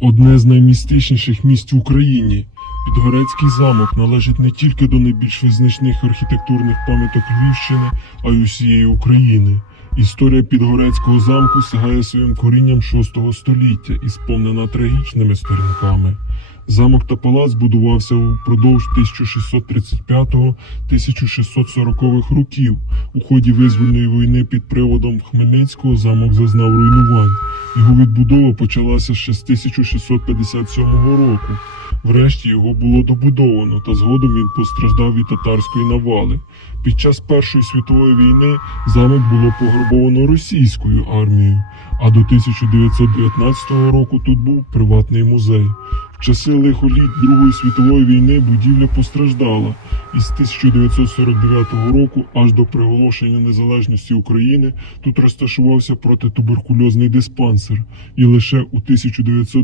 Одне з наймістичніших місць в Україні. Підгорецький замок належить не тільки до найбільш визначних архітектурних пам'яток Львівщини, а й усієї України. Історія Підгорецького замку сягає своїм корінням VI століття і сповнена трагічними сторінками. Замок та палац будувався упродовж 1635-1640 років. У ході визвольної війни під приводом Хмельницького замок зазнав руйнувань. Його відбудова почалася ще з 1657 року. Врешті його було добудовано, та згодом він постраждав від татарської навали. Під час Першої світової війни замок було пограбовано російською армією, а до 1919 року тут був приватний музей. В часи лихоліт Другої світової війни будівля постраждала, і з 1949 року аж до приголошення незалежності України тут розташувався протитуберкульозний диспансер, і лише у 1990